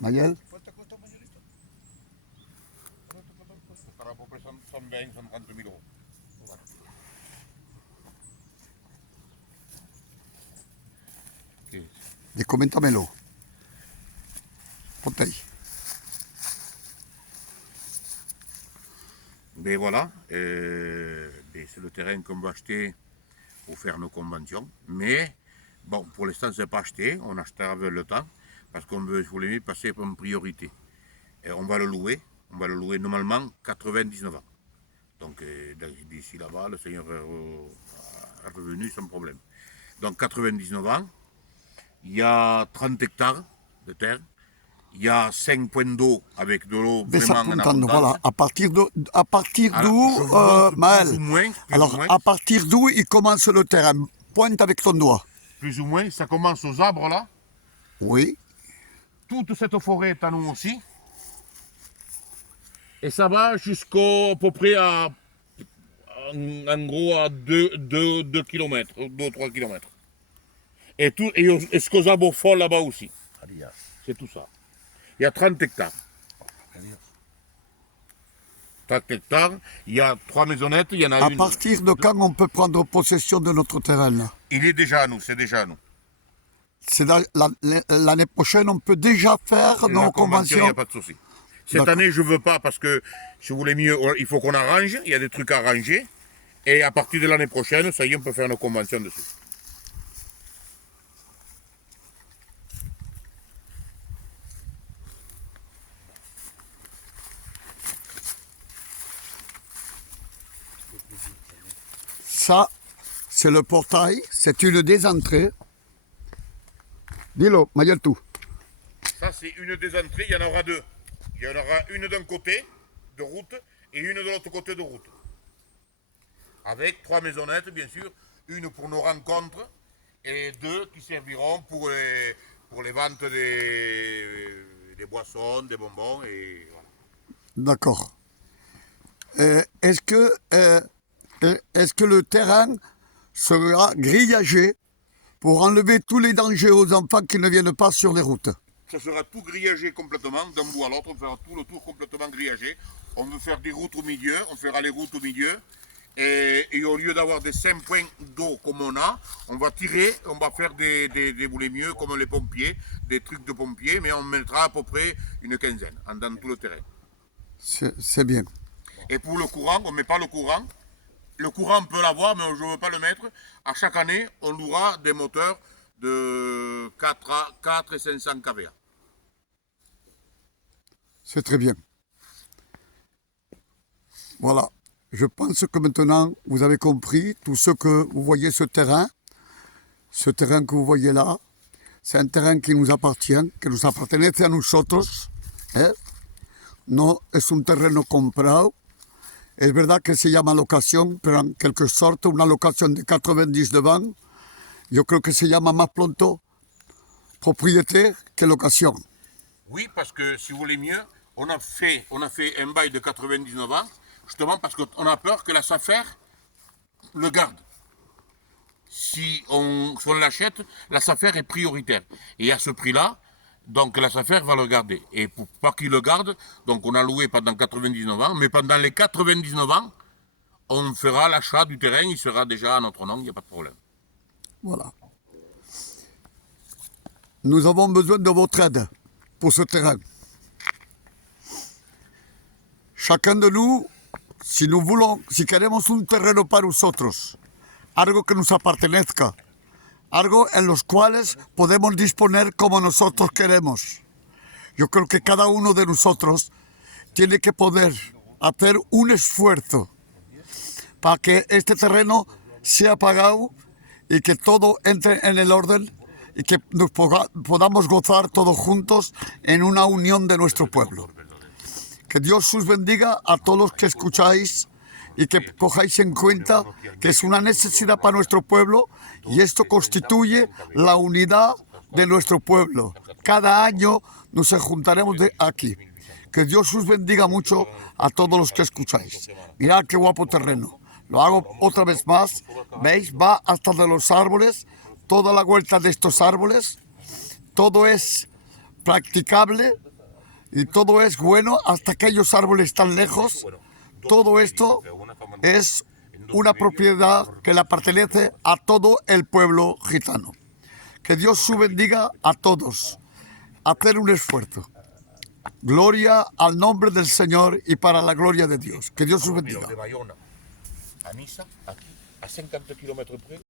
Mayel, ¿Cuánto costó mayorista? ¿Cuánto costó? Para à peu près 120, 130 000 euros. di commentamelo. Ponte ahí. Mais voilà, c'est le terrain qu'on va acheter pour faire nos conventions. Mais bon, pour l'instant, c'est pas acheté, on achètera avec le temps, parce qu'on veut, il faut les passer en priorité. Et on va le louer normalement 99 ans. Donc d'ici là-bas, le Seigneur est revenu sans problème. Donc 99 ans, il y a 30 hectares de terre, il y a 5 points d'eau avec de l'eau Ves vraiment en apuntando, abondance. voilà. À partir Alors, d'où, je vous montre plus Maël, ou moins, alors à partir d'où il commence le terrain? Pointe avec ton doigt. plus ou moins, ça commence aux arbres là. Oui. Toute cette forêt est à nous aussi. Et ça va jusqu'à peu près en gros à 2 km, 2 ou 3 km. Et jusqu'aux arbres folles là-bas aussi. C'est tout ça. Il y a 30 hectares. 30 hectares, il y a 3 maisonnettes, il y en a À une. partir de quand on peut prendre possession de notre terrain là? Il est déjà à nous, c'est déjà à nous. C'est l'année prochaine, on peut déjà faire nos La convention, il n'y conventions. a pas de souci. Cette D'accord. année, je ne veux pas parce que si vous voulez mieux, il faut qu'on arrange, il y a des trucs à arranger. Et à partir de l'année prochaine, ça y est, on peut faire nos conventions dessus. Ça, c'est le portail, c'est une des entrées. Dis-le, Mayel tout. Ça, c'est une des entrées, il y en aura deux. Il y en aura une d'un côté de route et une de l'autre côté de route. Avec 3 maisonnettes, bien sûr, une pour nos rencontres et 2 qui serviront pour les ventes des boissons, des bonbons et voilà. D'accord. Est-ce que le terrain sera grillagé pour enlever tous les dangers aux enfants qui ne viennent pas sur les routes? Ça sera tout grillagé complètement, d'un bout à l'autre, on fera tout le tour complètement grillagé. On veut faire des routes au milieu, on fera les routes au milieu. Et au lieu d'avoir des 5 points d'eau comme on a, on va tirer, on va faire des boulets mieux comme les pompiers, des trucs de pompiers, mais on mettra à peu près une quinzaine dans tout le terrain. C'est bien. Et pour le courant, on ne met pas le courant. Le courant, on peut l'avoir, mais je ne veux pas le mettre. À chaque année, on louera des moteurs de 4 et 500 kVA. C'est très bien. Voilà. Je pense que maintenant, vous avez compris tout ce que vous voyez ce terrain que vous voyez là, c'est un terrain qui nous appartient, que nos pertenece a nosotros. No es un terreno comprado. Es verdad que se llama locación, pero en quelque sorte una locación de 99 ans. Yo creo que se llama más pronto propriété que locación. Oui, parce que si vous voulez mieux, on a fait un bail de 99 ans, justement parce qu'on a peur que la SAFER le garde. Si on l'achète, la SAFER est prioritaire. Et à ce prix-là, donc la SAFER va le garder. Et pour pas qu'il le garde, donc on a loué pendant 99 ans, mais pendant les 99 ans, on fera l'achat du terrain, il sera déjà à notre nom, il n'y a pas de problème. Voilà. Nous avons besoin de votre aide pour ce terrain. Chacun de nous, si queremos un terreno para nosotros, algo que nos pertenezca, algo en los cuales podemos disponer como nosotros queremos. Yo creo que cada uno de nosotros tiene que poder hacer un esfuerzo para que este terreno sea pagado y que todo entre en el orden y que nos podamos gozar todos juntos en una unión de nuestro pueblo. Que Dios os bendiga a todos los que escucháis y que cojáis en cuenta que es una necesidad para nuestro pueblo y esto constituye la unidad de nuestro pueblo. Cada año nos juntaremos aquí. Que Dios os bendiga mucho a todos los que escucháis. Mirad qué guapo terreno. Lo hago otra vez más. ¿Veis? Va hasta de los árboles, toda la vuelta de estos árboles. Todo es practicable Y todo es bueno hasta aquellos árboles tan lejos. Todo esto es una propiedad que le pertenece a todo el pueblo gitano. Que Dios su bendiga a todos. Hacer un esfuerzo. Gloria al nombre del Señor y para la gloria de Dios. Que Dios su bendiga. De Bayona a Niza, aquí, a 50 kilómetros près.